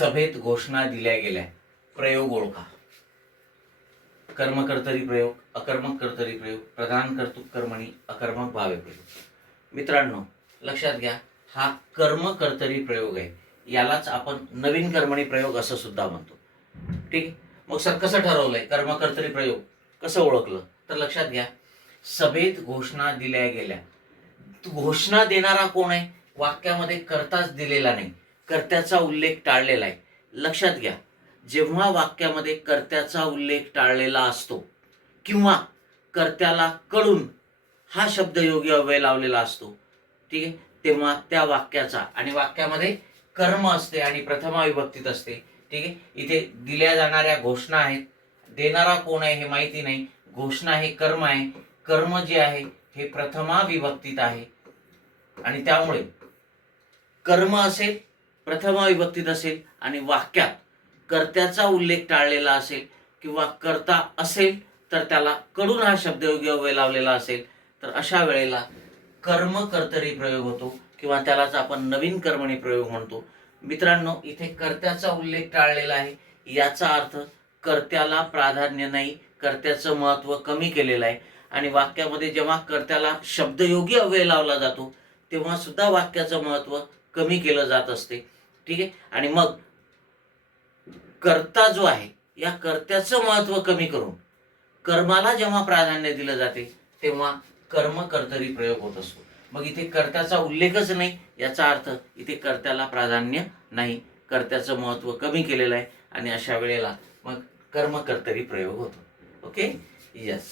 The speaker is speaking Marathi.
सभेत घोषणा दिल्या गेल्या. प्रयोग ओळखा. कर्मकर्तरी प्रयोग अकर्मक कर्तरी प्रयोग प्रधान कर्तुक कर्मणी अकर्मक भावे प्रयोग. मित्रांनो लक्षात घ्या हा कर्मकर्तरी प्रयोग आहे. यालाच आपण नवीन कर्मणी प्रयोग असं सुद्धा म्हणतो. ठीक मग सर कसं ठरवलंय? कर्मकर्तरी प्रयोग कसं ओळखलं? तर लक्षात घ्या सभेत घोषणा दिल्या गेल्या. घोषणा देणारा कोण आहे? वाक्यामध्ये करताच दिलेला नाही. कर्त्याचा उल्लेख टाळलेला आहे. लक्षात घ्या जेव्हा वाक्यामध्ये कर्त्याचा उल्लेख टाळलेला असतो किंवा कर्त्याला कळून हा शब्द योगी अव्यय लावलेला असतो ठीक आहे तेव्हा त्या वाक्याचा आणि वाक्यामध्ये कर्म असते आणि प्रथमा विभक्तीत असते ठीक आहे. इथे दिल्या जाणाऱ्या घोषणा आहेत देणारा कोण आहे हे माहिती नाही घोषणा हे कर्म आहे कर्म जे आहे हे प्रथमा विभक्तीत आहे. आणि त्यामुळे कर्म असेल प्रथमा विभक्तीत असेल आणि वाक्यात कर्त्याचा उल्लेख टाळलेला असेल किंवा कर्ता असेल तर त्याला कडून हा शब्द योग्य वय लावलेला असेल तर अशा वेळेला कर्म कर्तरी प्रयोग होतो किंवा त्यालाच आपण नवीन कर्मणी प्रयोग म्हणतो. मित्रांनो इथे कर्त्याचा उल्लेख टाळलेला आहे. याचा अर्थ कर्त्याला प्राधान्य नाही कर्त्याचं महत्त्व कमी केलेलं आहे. आणि वाक्यामध्ये जेव्हा कर्त्याला शब्दयोगी अव्यय लावला जातो तेव्हा सुद्धा वाक्याचं महत्त्व कमी केलं जात असते. ठीक आहे? आणि मग कर्ता जो आहे या कर्त्याचं महत्त्व कमी करून कर्माला जेव्हा प्राधान्य दिलं जाते तेव्हा कर्म कर्तरी प्रयोग होत असतो. मग इथे कर्त्याचा उल्लेखच नाही याचा अर्थ इथे कर्त्याला प्राधान्य नाही कर्त्याचं महत्त्व कमी केलेलं आहे आणि अशा वेळेला मग कर्म कर्तरी प्रयोग होतो. ओके? यस